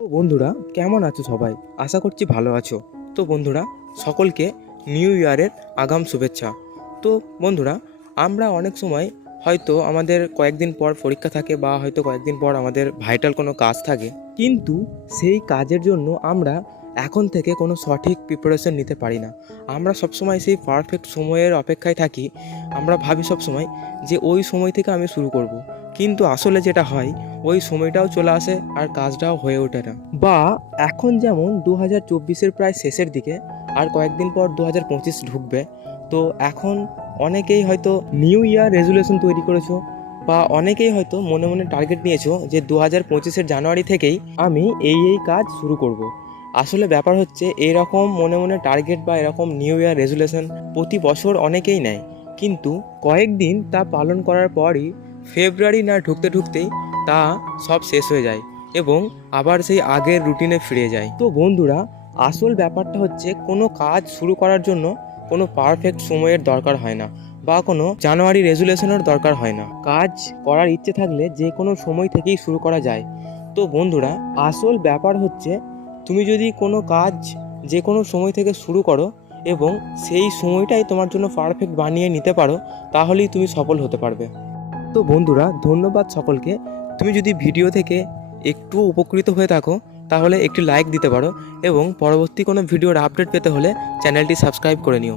তো বন্ধুরা, কেমন আছো সবাই? আশা করছি ভালো আছো। তো বন্ধুরা, সকলকে নিউ ইয়ারের আগাম শুভেচ্ছা। তো বন্ধুরা, আমরা অনেক সময় হয়তো আমাদের কয়েকদিন পর পরীক্ষা থাকে বা হয়তো কয়েকদিন পর আমাদের ভাইটাল কোনো কাজ থাকে, কিন্তু সেই কাজের জন্য আমরা এখন থেকে কোনো সঠিক প্রিপারেশন নিতে পারি না। আমরা সবসময় সেই পারফেক্ট সময়ের অপেক্ষায় থাকি। আমরা ভাবি সবসময় যে ওই সময় থেকে আমি শুরু করব, কিন্তু আসলে যেটা হয়, ওই সময়টাও চলে আসে আর কাজটাও হয়ে ওঠে না। বা এখন যেমন 2024-এর প্রায় শেষের দিকে, আর কয়েকদিন পর 2025 ঢুকবে। তো এখন অনেকেই হয়তো নিউ ইয়ার রেজুলেশন তৈরি করেছো, বা অনেকেই হয়তো মনে মনে টার্গেট নিয়েছো যে 2025-এর জানুয়ারি থেকেই আমি এই কাজ শুরু করব। আসলে ব্যাপার হচ্ছে, এরকম মনে মনে টার্গেট বা এরকম নিউ ইয়ার রেজুলেশন প্রতি বছর অনেকেই নেয়, কিন্তু কয়েকদিন তা পালন করার পরই ফেব্রুয়ারি না ঢুকতে ঢুকতেই তা সব শেষ হয়ে যায় এবং আবার সেই আগের রুটিনে ফিরে যায়। তো বন্ধুরা, আসল ব্যাপারটা হচ্ছে, কোনো কাজ শুরু করার জন্য কোনো পারফেক্ট সময়ের দরকার হয় না, বা কোনো জানুয়ারি রেজুলেশনের দরকার হয় না। কাজ করার ইচ্ছে থাকলে যে কোনো সময় থেকেই শুরু করা যায়। তো বন্ধুরা, আসল ব্যাপার হচ্ছে, তুমি যদি কোনো কাজ যে কোনো সময় থেকে শুরু করো এবং সেই সময়টাই তোমার জন্য পারফেক্ট বানিয়ে নিতে পারো, তাহলেই তুমি সফল হতে পারবে। তো বন্ধুরা, ধন্যবাদ সকলকে। তুমি যদি ভিডিও থেকে একটু উপকৃত হয়ে থাকো, তাহলে একটি লাইক দিতে পারো এবং পরবর্তী কোনো ভিডিওর আপডেট পেতে হলে চ্যানেলটি সাবস্ক্রাইব করে নিও।